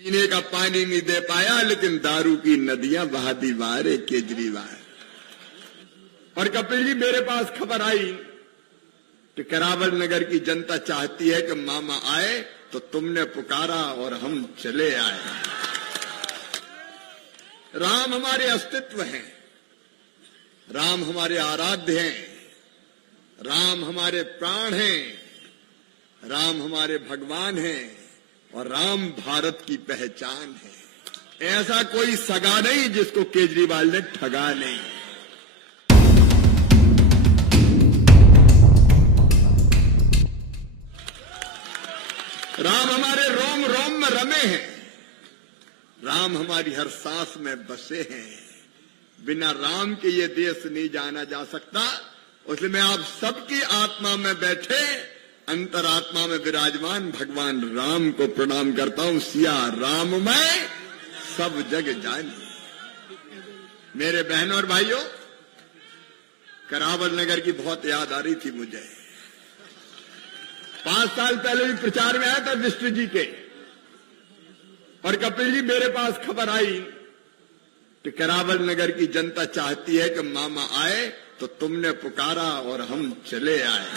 पीने का पानी नहीं दे पाया लेकिन दारू की नदियां बहा दी वारे केजरीवाल। और कपिल जी, मेरे पास खबर आई कि करावल नगर की जनता चाहती है कि मामा आए तो तुमने पुकारा और हम चले आए। राम हमारे अस्तित्व हैं, राम हमारे आराध्य हैं, राम हमारे प्राण हैं, राम हमारे भगवान हैं और राम भारत की पहचान है। ऐसा कोई सगा नहीं जिसको केजरीवाल ने ठगा नहीं। राम हमारे रोम रोम में रमे हैं, राम हमारी हर सांस में बसे हैं। बिना राम के ये देश नहीं जाना जा सकता। इसलिए मैं आप सबकी आत्मा में बैठे, अंतरात्मा में विराजमान भगवान राम को प्रणाम करता हूं। सिया राम में सब जग जानी। मेरे बहनों और भाइयों, करावल नगर की बहुत याद आ रही थी मुझे। 5 साल पहले भी प्रचार में आया था विष्णु जी के। और कपिल जी, मेरे पास खबर आई कि करावल नगर की जनता चाहती है कि मामा आए तो तुमने पुकारा और हम चले आए।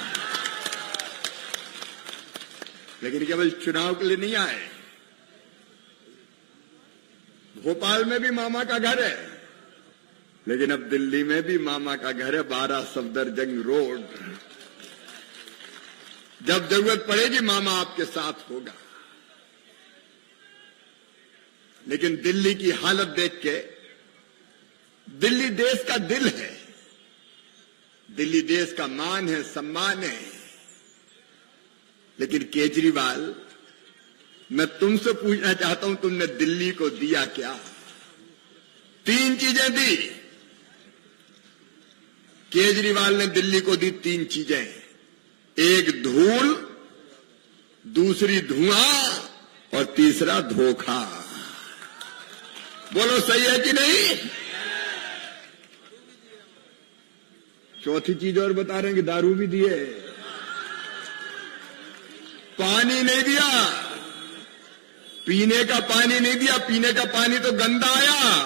लेकिन केवल चुनाव के लिए नहीं आए। भोपाल में भी मामा का घर है, लेकिन अब दिल्ली में भी मामा का घर है, 12 सफदरजंग रोड। जब जरूरत पड़ेगी मामा आपके साथ होगा। लेकिन दिल्ली की हालत देख के, दिल्ली देश का दिल है, दिल्ली देश का मान है, सम्मान है। लेकिन केजरीवाल, मैं तुमसे पूछना चाहता हूं, तुमने दिल्ली को दिया क्या? 3 चीजें दी। केजरीवाल ने दिल्ली को दी 3 चीजें। एक धूल, दूसरी धुआं और तीसरा धोखा। बोलो सही है कि नहीं? चौथी चीज और बता रहे हैं कि दारू भी दिए। पानी नहीं दिया, पीने का पानी नहीं दिया। पीने का पानी तो गंदा आया,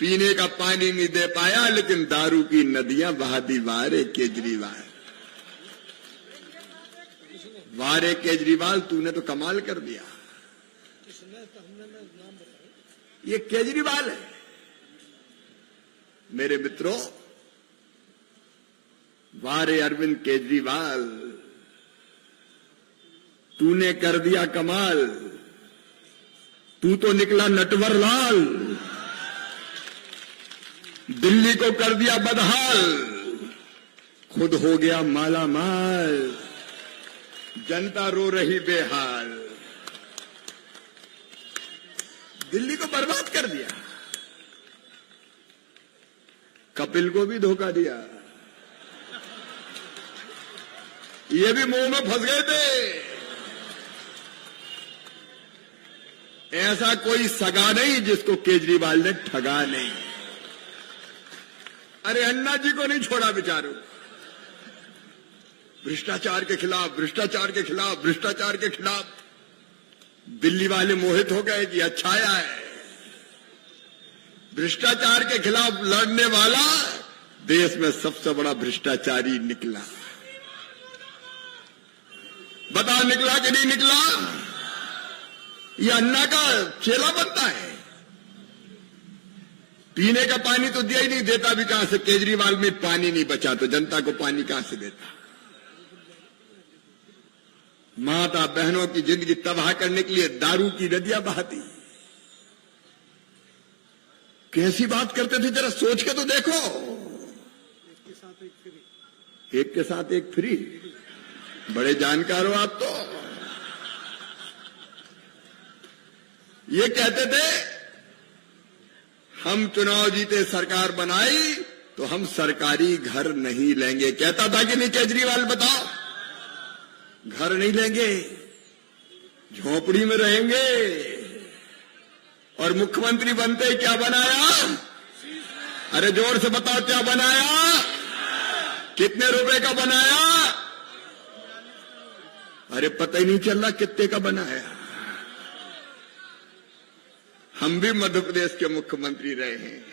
पीने का पानी नहीं दे पाया लेकिन दारू की नदियां बहा दी वारे केजरीवाल। वारे केजरीवाल, तूने तो कमाल कर दिया। ये केजरीवाल है। मेरे मित्रों, वारे अरविंद केजरीवाल, तूने कर दिया कमाल। तू तो निकला नटवर लाल, दिल्ली को कर दिया बदहाल, खुद हो गया माला माल, जनता रो रही बेहाल। दिल्ली को बर्बाद कर दिया। कपिल को भी धोखा दिया। ये भी मुंह में फंस गए थे। ऐसा कोई सगा नहीं जिसको केजरीवाल ने ठगा नहीं। अरे अन्ना जी को नहीं छोड़ा बेचारों। भ्रष्टाचार के खिलाफ, भ्रष्टाचार के खिलाफ, भ्रष्टाचार के खिलाफ। दिल्ली वाले मोहित हो गए कि अच्छा आया है। भ्रष्टाचार के खिलाफ लड़ने वाला देश में सबसे बड़ा भ्रष्टाचारी निकला। बता, निकला कि नहीं निकला? ये अन्ना का चेला बनता है। पीने का पानी तो दिया ही नहीं, देता भी कहां से? केजरीवाल में पानी नहीं बचा तो जनता को पानी कहां से देता? माता बहनों की जिंदगी तबाह करने के लिए दारू की नदियां बहाती। कैसी बात करते थे, जरा सोच के तो देखो। एक के साथ एक फ्री। बड़े जानकार हो आप तो। ये कहते थे, हम चुनाव जीते, सरकार बनाई तो हम सरकारी घर नहीं लेंगे। कहता था कि नहीं केजरीवाल? बताओ, घर नहीं लेंगे, झोपड़ी में रहेंगे। और मुख्यमंत्री बनते क्या बनाया? अरे जोर से बताओ, क्या बनाया? कितने रुपए का बनाया? अरे पता ही नहीं चल रहा कितने का बनाया। हम भी मध्य प्रदेश के मुख्यमंत्री रहे हैं।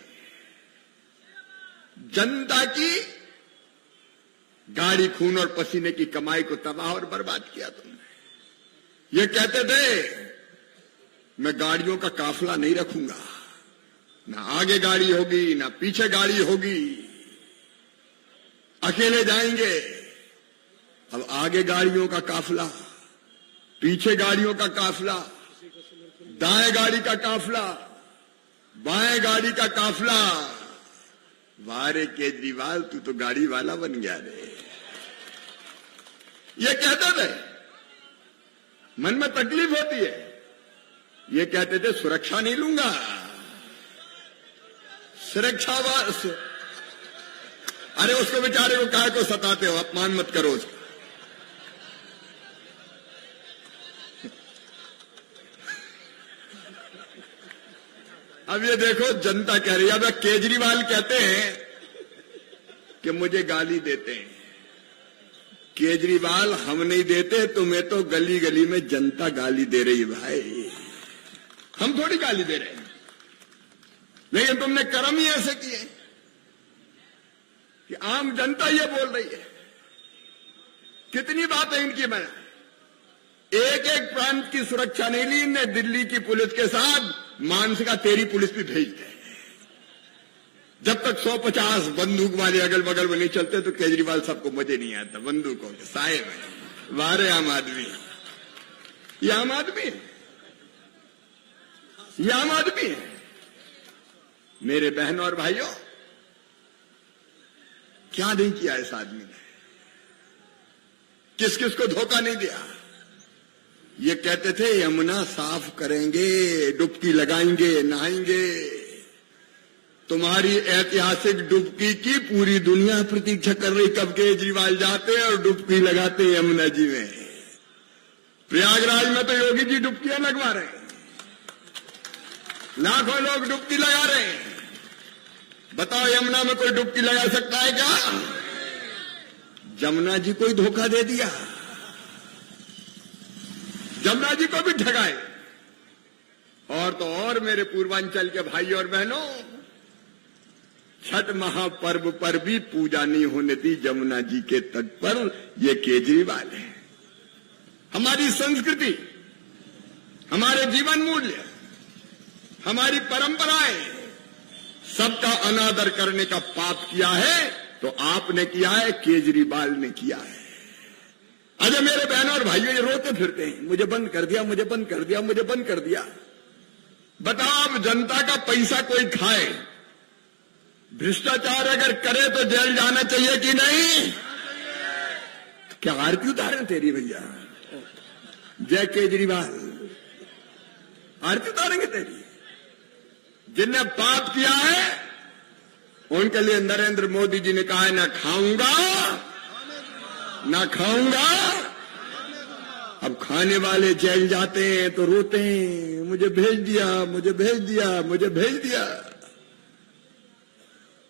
जनता की गाड़ी, खून और पसीने की कमाई को तबाह और बर्बाद किया तुमने। ये कहते थे मैं गाड़ियों का काफिला नहीं रखूंगा, ना आगे गाड़ी होगी ना पीछे गाड़ी होगी, अकेले जाएंगे। अब आगे गाड़ियों का काफिला, पीछे गाड़ियों का काफिला, दाएं गाड़ी का काफिला, बाएं गाड़ी का काफिला। वारे केजरीवाल, तू तो गाड़ी वाला बन गया रे। ये कहते थे, मन में तकलीफ होती है। ये कहते थे सुरक्षा नहीं लूंगा, सुरक्षा अरे उसको बेचारे को काहे को सताते हो, अपमान मत करो उसको। अब ये देखो जनता कह रही है। अब केजरीवाल कहते हैं कि मुझे गाली देते हैं। केजरीवाल हम नहीं देते, तुम्हें तो गली गली में जनता गाली दे रही है भाई, हम थोड़ी गाली दे रहे हैं। लेकिन तुमने कर्म ही ऐसे किए कि आम जनता ये बोल रही है। कितनी बातें इनकी मैं एक एक प्रांत की सुरक्षा नहीं ली इनने, दिल्ली की पुलिस के साथ मानसिका तेरी पुलिस भी भेजते हैं। जब तक 150 बंदूक वाले अगल बगल में नहीं चलते तो केजरीवाल सबको मजे नहीं आता बंदूकों के साए में। वारे आम आदमी, ये आम आदमी है, ये आम आदमी है। मेरे बहनों और भाइयों, क्या नहीं किया इस आदमी ने, किस किस को धोखा नहीं दिया। ये कहते थे यमुना साफ करेंगे, डुबकी लगाएंगे, नहाएंगे। तुम्हारी ऐतिहासिक डुबकी की पूरी दुनिया प्रतीक्षा कर रही, कब केजरीवाल जाते और डुबकी लगाते यमुना जी में। प्रयागराज में तो योगी जी डुबकियां लगवा रहे हैं, लाखों लोग डुबकी लगा रहे हैं। बताओ यमुना में कोई डुबकी लगा सकता है क्या? जमुना जी को ही धोखा दे दिया, जमुना जी को भी ठगाए। और तो और मेरे पूर्वांचल के भाई और बहनों, छठ महापर्व पर भी पूजा नहीं होने दी जमुना जी के तट पर, ये केजरीवाल है। हमारी संस्कृति, हमारे जीवन मूल्य, हमारी परंपराएं, सबका अनादर करने का पाप किया है तो आपने किया है, केजरीवाल ने किया है। अरे मेरे बहनों और भाइयों, ये रोते फिरते हैं, मुझे बंद कर दिया, मुझे बंद कर दिया, मुझे बंद कर दिया। बताओ, अब जनता का पैसा कोई खाए, भ्रष्टाचार अगर करे तो जेल जाना चाहिए कि नहीं? क्या आरती उतारें तेरी भैया? जय केजरीवाल, आरती उतारेंगे तेरी। जिनने पाप किया है उनके लिए नरेंद्र मोदी जी ने कहा है, ना खाऊंगा ना खाऊंगा। अब खाने वाले जेल जाते हैं तो रोते हैं, मुझे भेज दिया, मुझे भेज दिया, मुझे भेज दिया।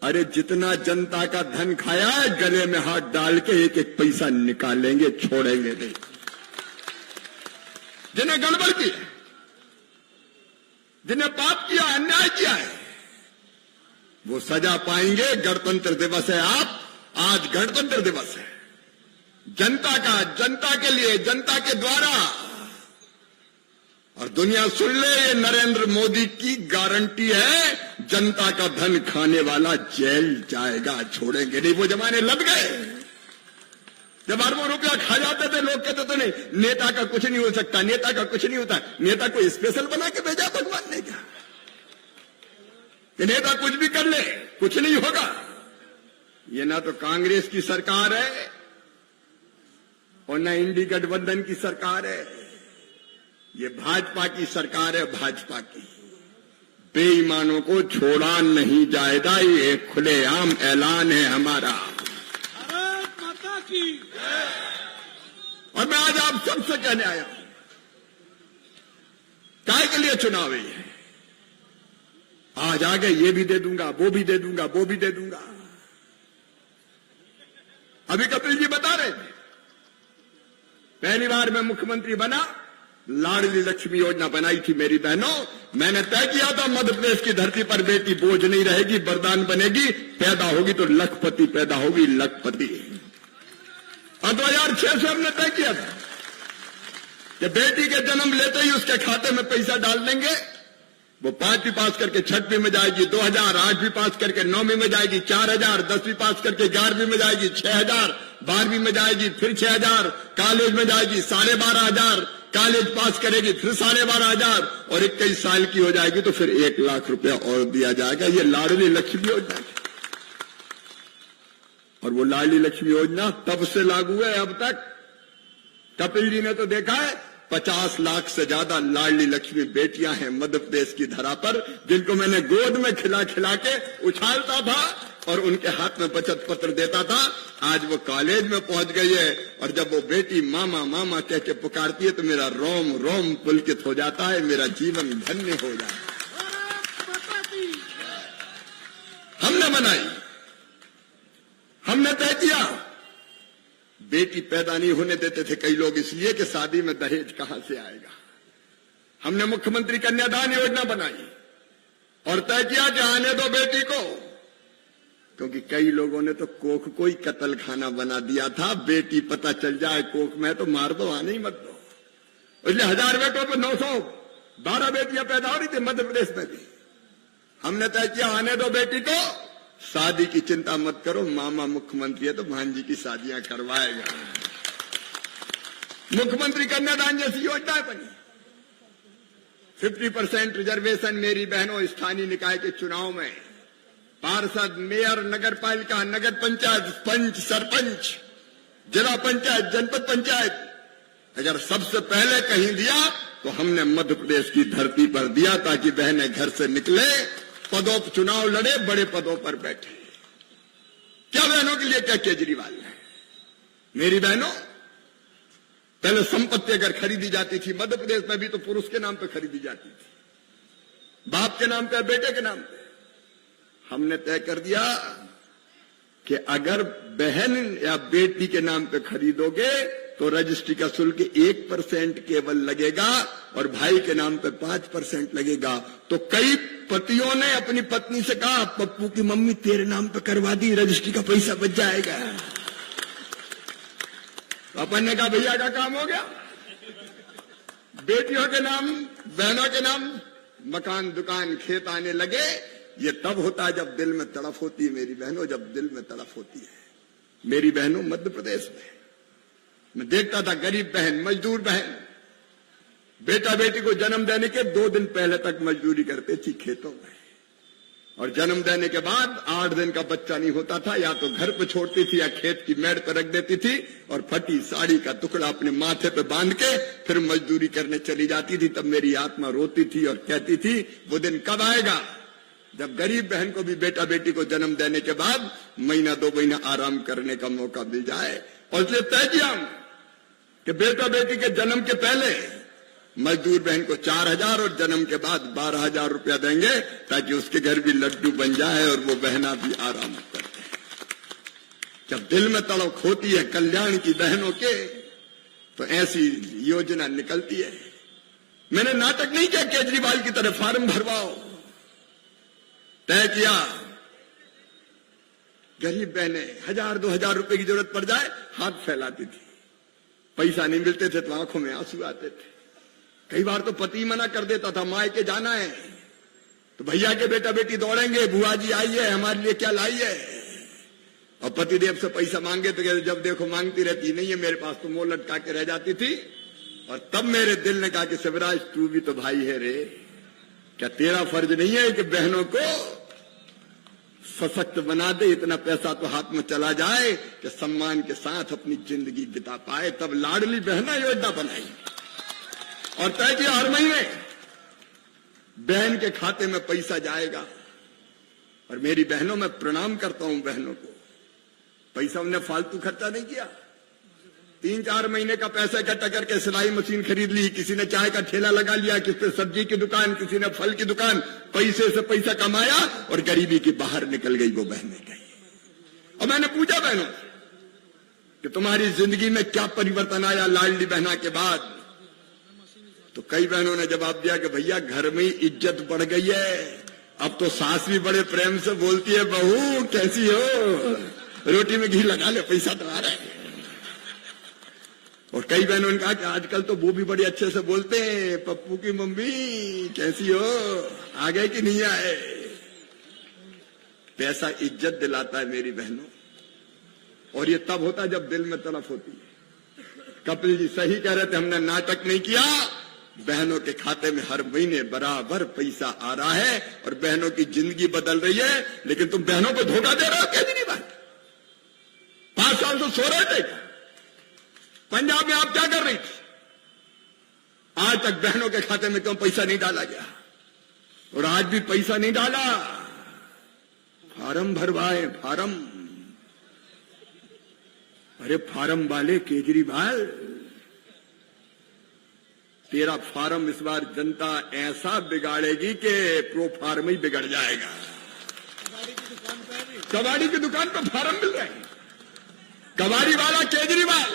अरे जितना जनता का धन खाया है, गले में हाथ डाल के एक एक पैसा निकालेंगे, छोड़ेंगे नहीं। जिन्हें गड़बड़ की, जिन्हें पाप किया, अन्याय किया है, वो सजा पाएंगे। गणतंत्र दिवस है, आज गणतंत्र दिवस है, जनता का, जनता के लिए, जनता के द्वारा। और दुनिया सुन ले, ये नरेंद्र मोदी की गारंटी है, जनता का धन खाने वाला जेल जाएगा, छोड़ेंगे नहीं। वो जमाने लग गए जब अरबों रुपया खा जाते थे, लोग कहते थे नहीं, नेता का कुछ नहीं हो सकता, नेता का कुछ नहीं होता। नेता को स्पेशल बना के भेजा भगवान ने क्या कि नेता कुछ भी कर ले, कुछ नहीं होगा? ये ना तो कांग्रेस की सरकार है और न इंडी गठबंधन की सरकार है, ये भाजपा की सरकार है, भाजपा की। बेईमानों को छोड़ा नहीं जाएगा, ये खुलेआम ऐलान है हमारा। भारत माता की। और मैं आज आप सबसे कहने आया हूं, काय के लिए चुनाव है? आज आगे ये भी दे दूंगा, वो भी दे दूंगा, वो भी दे दूंगा। अभी कपिल जी बता रहे थे, पहली बार मैं मुख्यमंत्री बना, लाडली लक्ष्मी योजना बनाई थी मेरी बहनों, मैंने तय किया था मध्य प्रदेश की धरती पर बेटी बोझ नहीं रहेगी, वरदान बनेगी, पैदा होगी तो लखपति पैदा होगी, लखपति। और 2006 से हमने तय किया था कि बेटी के जन्म लेते ही उसके खाते में पैसा डाल देंगे। वो 5वीं पास करके 6वीं में जाएगी 2000, 8वीं पास करके 9वीं में जाएगी 4000, 10वीं पास करके 11वीं में जाएगी 6000, 12वीं में जाएगी फिर 6000, कॉलेज में जाएगी 12,500, कॉलेज पास करेगी फिर 12,500 और 21 साल की हो जाएगी तो फिर 1 लाख रुपया और दिया जाएगा। ये लाडली लक्ष्मी योजना है। और वो लाडली लक्ष्मी योजना तब से लागू है अब तक। कपिल जी ने तो देखा है 50 लाख से ज्यादा लाडली लक्ष्मी बेटियां हैं मध्य प्रदेश की धरा पर, जिनको मैंने गोद में खिला खिला के उछालता था और उनके हाथ में बचत पत्र देता था। आज वो कॉलेज में पहुंच गई है और जब वो बेटी मामा मामा कह के पुकारती है तो मेरा रोम रोम पुलकित हो जाता है, मेरा जीवन धन्य हो जाता है। हमने बनाई, हमने तय किया। बेटी पैदा नहीं होने देते थे कई लोग इसलिए कि शादी में दहेज कहां से आएगा। हमने मुख्यमंत्री कन्यादान योजना बनाई और तय किया कि आने दो बेटी को, क्योंकि कई लोगों ने तो कोख को ही कत्ल खाना बना दिया था। बेटी पता चल जाए कोख में तो मार दो, आने ही मत दो। इसलिए 1000 बेटों पर 912 बेटियां पैदा हो रही थी मध्य प्रदेश में भी। हमने तय किया आने दो बेटी को, शादी की चिंता मत करो, मामा मुख्यमंत्री है तो भांजी की शादियां करवाएगा। मुख्यमंत्री कन्यादान जैसी योजना बनी। 50% रिजर्वेशन मेरी बहनों स्थानीय निकाय के चुनाव में, पार्षद, मेयर, नगर पालिका, नगर पंचायत, पंच, सरपंच, जिला पंचायत, जनपद पंचायत, अगर सबसे पहले कहीं दिया तो हमने मध्य प्रदेश की धरती पर दिया ताकि बहनें घर से निकले, पदों पर चुनाव लड़े, बड़े पदों पर बैठे। क्या बहनों के लिए क्या केजरीवाल है? मेरी बहनों, पहले संपत्ति अगर खरीदी जाती थी मध्य प्रदेश में भी तो पुरुष के नाम पे खरीदी जाती थी, बाप के नाम पे, बेटे के नाम पे। हमने तय कर दिया कि अगर बहन या बेटी के नाम पे खरीदोगे तो रजिस्ट्री का शुल्क 1% केवल लगेगा और भाई के नाम पे 5% लगेगा। तो कई पतियों ने अपनी पत्नी से कहा पप्पू की मम्मी तेरे नाम पे करवा दी, रजिस्ट्री का पैसा बच जाएगा। तो अपन ने कहा भैया का काम हो गया। बेटियों के नाम, बहनों के नाम मकान, दुकान, खेत आने लगे। ये तब होता है जब दिल में तड़प होती है मेरी बहनों, जब दिल में तड़प होती है। मेरी बहनों, मध्य प्रदेश में मैं देखता था गरीब बहन, मजदूर बहन, बेटा बेटी को जन्म देने के 2 दिन पहले तक मजदूरी करती थी खेतों में, और जन्म देने के बाद 8 दिन का बच्चा नहीं होता था, या तो घर पे छोड़ती थी या खेत की मेड़ पर रख देती थी और फटी साड़ी का टुकड़ा अपने माथे पे बांध के फिर मजदूरी करने चली जाती थी। तब मेरी आत्मा रोती थी और कहती थी वो दिन कब आएगा जब गरीब बहन को भी बेटा बेटी को जन्म देने के बाद महीना 2 महीना आराम करने का मौका मिल जाए। और इसलिए तय किया कि बेटा बेटी के जन्म के पहले मजदूर बहन को 4000 और जन्म के बाद 12,000 रुपया देंगे ताकि उसके घर भी लड्डू बन जाए और वो बहना भी आराम करते। जब दिल में तड़प होती है कल्याण की बहनों के तो ऐसी योजना निकलती है। मैंने नाटक नहीं किया केजरीवाल की तरह फार्म भरवाओ। तय किया गरीब बहनें 1000-2000 रुपए की जरूरत पड़ जाए हाथ फैलाती थी, पैसा नहीं मिलते थे तो आंखों में आंसू आते थे। कई बार तो पति मना कर देता था, माँ के जाना है तो भैया के बेटा बेटी दौड़ेंगे, बुआ जी आई है हमारे लिए क्या लाई है। और पतिदेव से पैसा मांगे तो जब देखो मांगती रहती, नहीं है मेरे पास, तो मुंह लटका के रह जाती थी। और तब मेरे दिल ने कहा कि शिवराज तू भी तो भाई है रे, क्या तेरा फर्ज नहीं है कि बहनों को सशक्त बना दे, इतना पैसा तो हाथ में चला जाए कि सम्मान के साथ अपनी जिंदगी बिता पाए। तब लाडली बहना योजना बनाई और तय किया हर महीने बहन के खाते में पैसा जाएगा। और मेरी बहनों, मैं प्रणाम करता हूं बहनों को, पैसा हमने फालतू खर्चा नहीं किया। 3-4 महीने का पैसा इकट्ठा करके सिलाई मशीन खरीद ली, किसी ने चाय का ठेला लगा लिया, किसी ने सब्जी की दुकान, किसी ने फल की दुकान, पैसे से पैसा कमाया और गरीबी की बाहर निकल गई वो बहनें गई। और मैंने पूछा बहनों कि तुम्हारी जिंदगी में क्या परिवर्तन आया लाडली बहना के बाद। तो कई बहनों ने जवाब दिया कि भैया घर में ही इज्जत बढ़ गई है, अब तो सास भी बड़े प्रेम से बोलती है, बहू कैसी हो, रोटी में घी लगा ले, पैसा तो आ रहा है। और कई बहनों ने कहा कि आजकल तो वो भी बड़े अच्छे से बोलते हैं, पप्पू की मम्मी कैसी हो, आ गए कि नहीं आए। पैसा इज्जत दिलाता है मेरी बहनों, और ये तब होता है जब दिल में तड़प होती है। कपिल जी सही कह रहे थे, हमने नाटक नहीं किया, बहनों के खाते में हर महीने बराबर पैसा आ रहा है और बहनों की जिंदगी बदल रही है। लेकिन तुम बहनों को धोखा दे रहे हो केजरीवाल। 5 साल से सो रहे थे, पंजाब में आप क्या कर रही थी? आज तक बहनों के खाते में क्यों पैसा नहीं डाला गया? और आज भी पैसा नहीं डाला, फार्म भरवाए, फार्म। अरे फार्म वाले केजरीवाल, तेरा फार्म इस बार जनता ऐसा बिगाड़ेगी कि प्रो फार्म ही बिगड़ जाएगा। कबाड़ी की दुकान पर फार्म मिल रहे हैं, कबाड़ी वाला केजरीवाल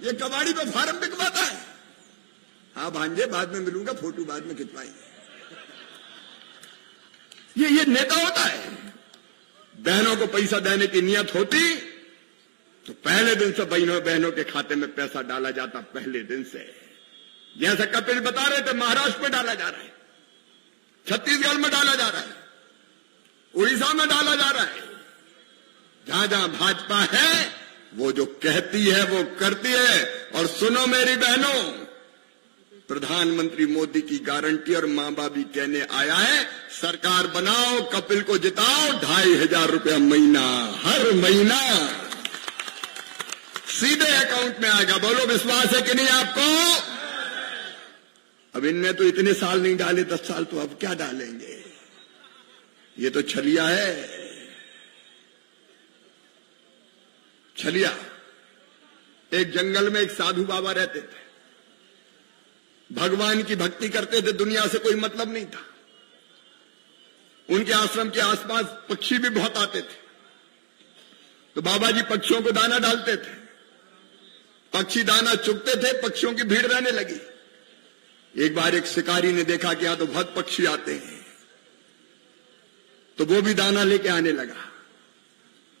ये कबाड़ी पे फार्म बिकवाता है। हाँ भांजे, बाद में मिलूंगा, फोटो बाद में खिंचवाएंगे। ये नेता होता है। बहनों को पैसा देने की नियत होती तो पहले दिन से बहनों के खाते में पैसा डाला जाता, पहले दिन से। जैसा कपिल बता रहे थे, महाराष्ट्र में डाला जा रहा है, छत्तीसगढ़ में डाला जा रहा है, उड़ीसा में डाला जा रहा है। जहां जहां भाजपा है, वो जो कहती है वो करती है। और सुनो मेरी बहनों, प्रधानमंत्री मोदी की गारंटी और मां बाप भी कहने आया है, सरकार बनाओ, कपिल को जिताओ, 2500 रुपया महीना, हर महीना सीधे अकाउंट में आएगा। बोलो विश्वास है कि नहीं आपको? अब इनने तो इतने साल नहीं डाले, 10 साल, तो अब क्या डालेंगे? ये तो छलिया है, छलिया। एक जंगल में एक साधु बाबा रहते थे, भगवान की भक्ति करते थे, दुनिया से कोई मतलब नहीं था। उनके आश्रम के आसपास पक्षी भी बहुत आते थे, तो बाबा जी पक्षियों को दाना डालते थे। पक्षी दाना चुगते थे, पक्षियों की भीड़ रहने लगी। एक बार एक शिकारी ने देखा कि यहां तो बहुत पक्षी आते हैं, तो वो भी दाना लेके आने लगा।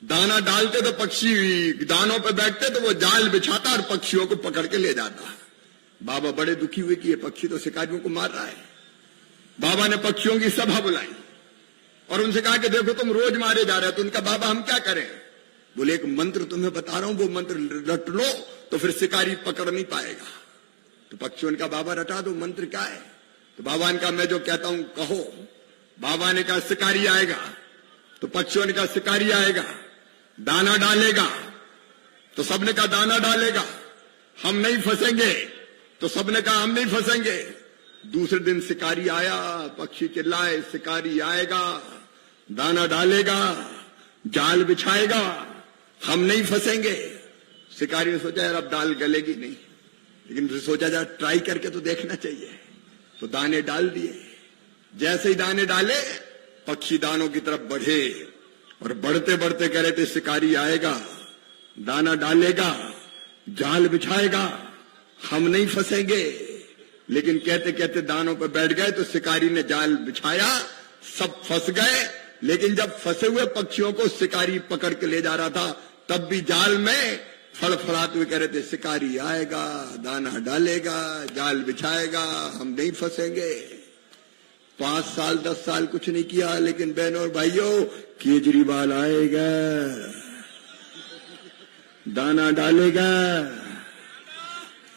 दाना डालते तो पक्षी दानों पे बैठते, तो वो जाल बिछाता और पक्षियों को पकड़ के ले जाता। बाबा बड़े दुखी हुए कि ये पक्षी तो शिकारियों को मार रहा है। बाबा ने पक्षियों की सभा बुलाई और उनसे कहा कि देखो तुम रोज मारे जा रहे हो। तो उनका बाबा हम क्या करें? बोले एक मंत्र तुम्हें बता रहा हूं, वो मंत्र रट लो तो फिर शिकारी पकड़ नहीं पाएगा। तो पक्षियों का बाबा रटा दो, मंत्र क्या है? तो बाबा ने कहा मैं जो कहता हूं कहो। बाबा ने कहा शिकारी आएगा, तो पक्षियों ने कहा शिकारी आएगा, दाना डालेगा, तो सबने कहा दाना डालेगा, हम नहीं फंसेंगे, तो सबने कहा हम नहीं फंसेंगे। दूसरे दिन शिकारी आया, पक्षी चिल्लाए शिकारी आएगा, दाना डालेगा, जाल बिछाएगा, हम नहीं फंसेंगे। शिकारी ने सोचा यार अब दाल गलेगी नहीं, लेकिन फिर सोचा यार ट्राई करके तो देखना चाहिए, तो दाने डाल दिए। जैसे ही दाने डाले, पक्षी दानों की तरफ बढ़े और बढ़ते बढ़ते कह रहे थे शिकारी आएगा, दाना डालेगा, जाल बिछाएगा, हम नहीं फंसेंगे। लेकिन कहते कहते दानों पर बैठ गए, तो शिकारी ने जाल बिछाया, सब फंस गए। लेकिन जब फंसे हुए पक्षियों को शिकारी पकड़ के ले जा रहा था, तब भी जाल में फड़फड़ाते हुए कह रहे थे शिकारी आएगा, दाना डालेगा, जाल बिछाएगा, हम नहीं फंसेंगे। 5 साल 10 साल कुछ नहीं किया, लेकिन बहनों और भाइयों, केजरीवाल आएगा, दाना डालेगा,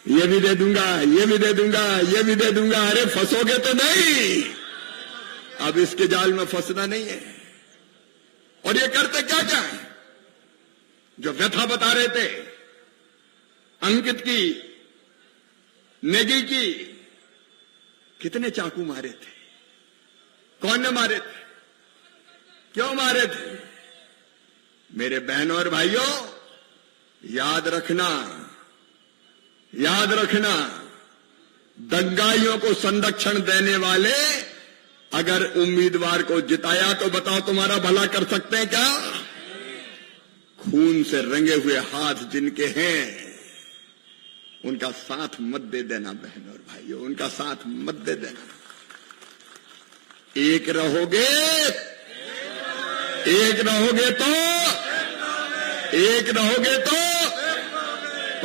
ये भी दे दूंगा, ये भी दे दूंगा, ये भी दे दूंगा। अरे फंसोगे तो नहीं, अब इसके जाल में फंसना नहीं है। और ये करते क्या क्या है? जो व्यथा बता रहे थे अंकित की, नेगी की, कितने चाकू मारे थे, कौन ने मारे थे, क्यों मारे थे? मेरे बहनों और भाइयों, याद रखना, याद रखना, दंगाइयों को संरक्षण देने वाले अगर उम्मीदवार को जिताया तो बताओ तुम्हारा भला कर सकते हैं क्या? खून से रंगे हुए हाथ जिनके हैं, उनका साथ मत दे देना बहनों और भाइयों, उनका साथ मत दे देना। एक रहोगे तो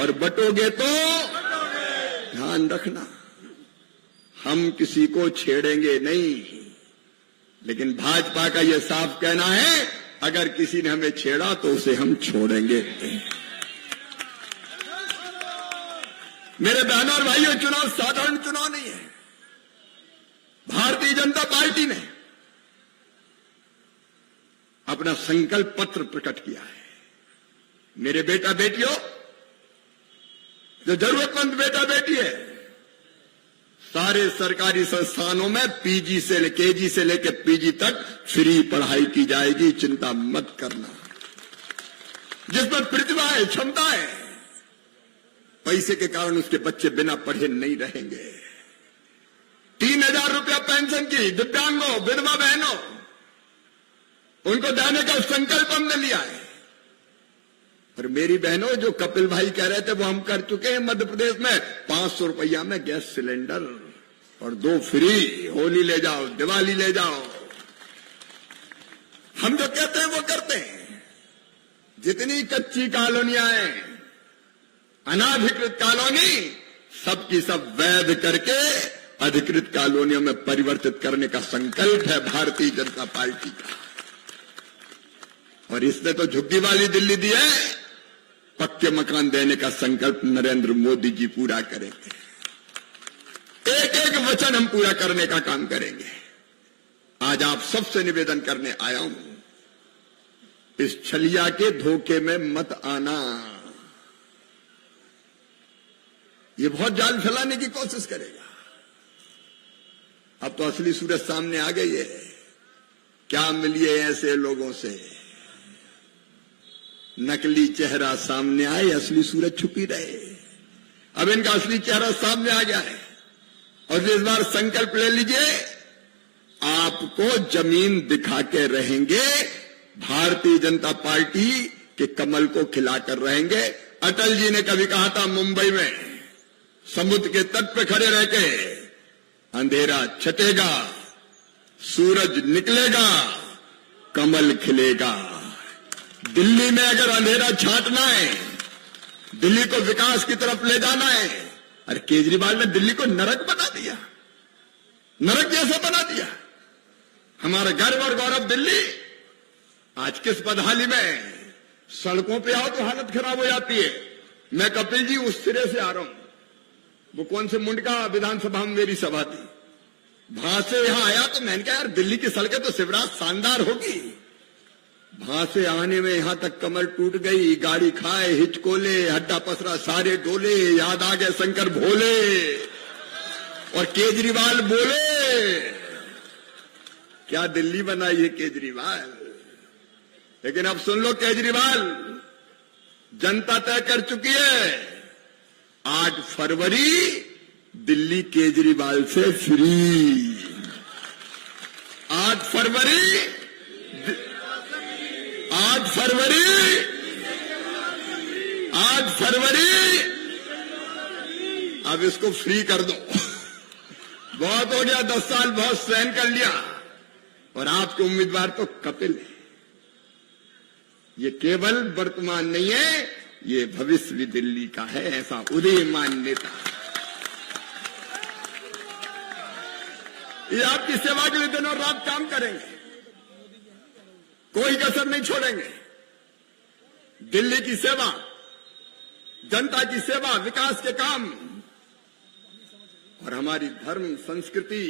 और बटोगे तो ध्यान रखना, हम किसी को छेड़ेंगे नहीं, लेकिन भाजपा का यह साफ कहना है, अगर किसी ने हमें छेड़ा तो उसे हम छोड़ेंगे। मेरे बहनों और भाइयों, चुनाव साधारण चुनाव नहीं है। भारतीय जनता पार्टी ने अपना संकल्प पत्र प्रकट किया है। मेरे बेटा बेटियों, जो जरूरतमंद बेटा बेटी है, सारे सरकारी संस्थानों में केजी से लेकर पीजी तक फ्री पढ़ाई की जाएगी, चिंता मत करना। जिसमें प्रतिभा है, क्षमता है, पैसे के कारण उसके बच्चे बिना पढ़े नहीं रहेंगे। 3,000 रुपया पेंशन की दिव्यांगों, विधवा बहनों, उनको देने का संकल्प हमने लिया है। और मेरी बहनों, जो कपिल भाई कह रहे थे वो हम कर चुके हैं। मध्य प्रदेश में 500 रुपया में गैस सिलेंडर और 2 फ्री। होली ले जाओ, दिवाली ले जाओ। हम जो कहते हैं वो करते हैं। जितनी कच्ची कॉलोनियां हैं, अनाधिकृत कॉलोनी, सबकी सब वैध करके अधिकृत कॉलोनियों में परिवर्तित करने का संकल्प है भारतीय जनता पार्टी का। और इसने तो झुग्गी वाली दिल्ली दी है, पक्के मकान देने का संकल्प नरेंद्र मोदी जी पूरा करेंगे। एक एक वचन हम पूरा करने का काम करेंगे। आज आप सबसे निवेदन करने आया हूं, इस छलिया के धोखे में मत आना। ये बहुत जाल फैलाने की कोशिश करेगा। अब तो असली सूरत सामने आ गई है। क्या मिलिए ऐसे लोगों से, नकली चेहरा सामने आए, असली सूरत छुपी रहे। अब इनका असली चेहरा सामने आ गया है। और इस बार संकल्प ले लीजिए, आपको जमीन दिखा के रहेंगे, भारतीय जनता पार्टी के कमल को खिलाकर रहेंगे। अटल जी ने कभी कहा था, मुंबई में समुद्र के तट पे खड़े रह के, अंधेरा छटेगा, सूरज निकलेगा, कमल खिलेगा। दिल्ली में अगर अंधेरा छांटना है, दिल्ली को विकास की तरफ ले जाना है, अरे केजरीवाल ने दिल्ली को नरक बना दिया, नरक जैसा बना दिया। हमारा गर्व और गौरव दिल्ली आज किस बदहाली में, सड़कों पे आओ तो हालत खराब हो जाती है। मैं कपिल जी उस सिरे से आ रहा हूं, वो कौन से मुंडका विधानसभा में मेरी सभा थी, वहां से यहां आया तो मैंने कहा यार दिल्ली की सड़कें तो शिवराज शानदार होगी। वहां से आने में यहां तक कमर टूट गई, गाड़ी खाए, हिचकोले, हड्डा पसरा सारे डोले, याद आ गए शंकर भोले। और केजरीवाल बोले, क्या दिल्ली बनाई है केजरीवाल। लेकिन अब सुन लो केजरीवाल, जनता तय कर चुकी है, 8 फरवरी दिल्ली केजरीवाल से फ्री। 8 फरवरी 8 फरवरी अब इसको फ्री कर दो। बहुत हो गया, 10 साल बहुत सहन कर लिया। और आपके उम्मीदवार तो कपिल है। ये केवल वर्तमान नहीं है, ये भविष्य भी दिल्ली का है, ऐसा उदीयमान नेता। ये आपकी सेवा के लिए दिन और रात काम करेंगे, कोई कसर नहीं छोड़ेंगे। दिल्ली की सेवा, जनता की सेवा, विकास के काम और हमारी धर्म संस्कृति,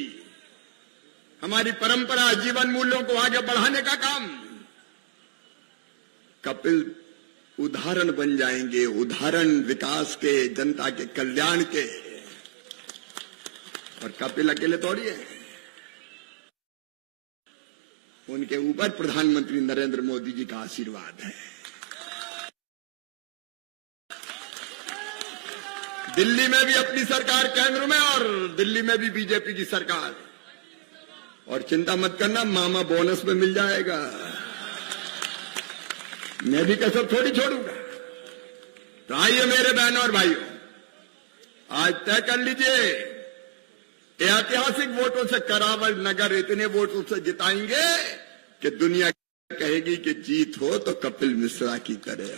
हमारी परंपरा, जीवन मूल्यों को आगे बढ़ाने का काम। कपिल उदाहरण बन जाएंगे, उदाहरण विकास के, जनता के कल्याण के। और कपिल अकेले थोड़ी है, उनके ऊपर प्रधानमंत्री नरेंद्र मोदी जी का आशीर्वाद है। दिल्ली में भी अपनी सरकार केंद्र में, और दिल्ली में भी बीजेपी की सरकार। और चिंता मत करना, मामा बोनस में मिल जाएगा। मैं भी कसर थोड़ी छोड़ूंगा। तो आइए मेरे बहनों और भाइयों, आज तय कर लीजिए, ऐतिहासिक वोटों से करावल नगर इतने वोटों से जिताएंगे कि दुनिया कहेगी कि जीत हो तो कपिल मिश्रा की तरह।